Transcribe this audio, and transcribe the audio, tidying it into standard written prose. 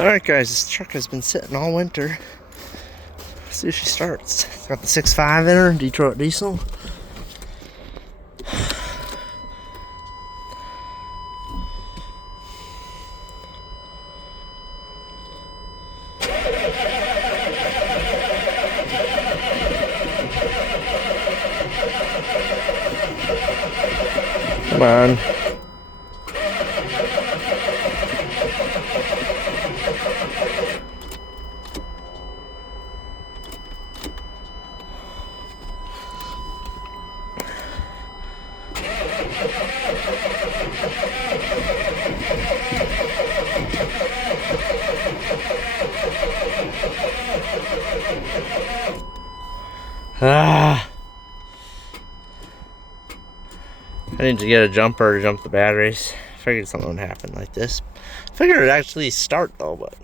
Alright guys, this truck has been sitting all winter. Let's see if she starts. It's got the 6.5 in her, Detroit diesel. Come on. I need to get a jumper to jump the batteries. Figured something would happen like this. Figured it'd actually start though, but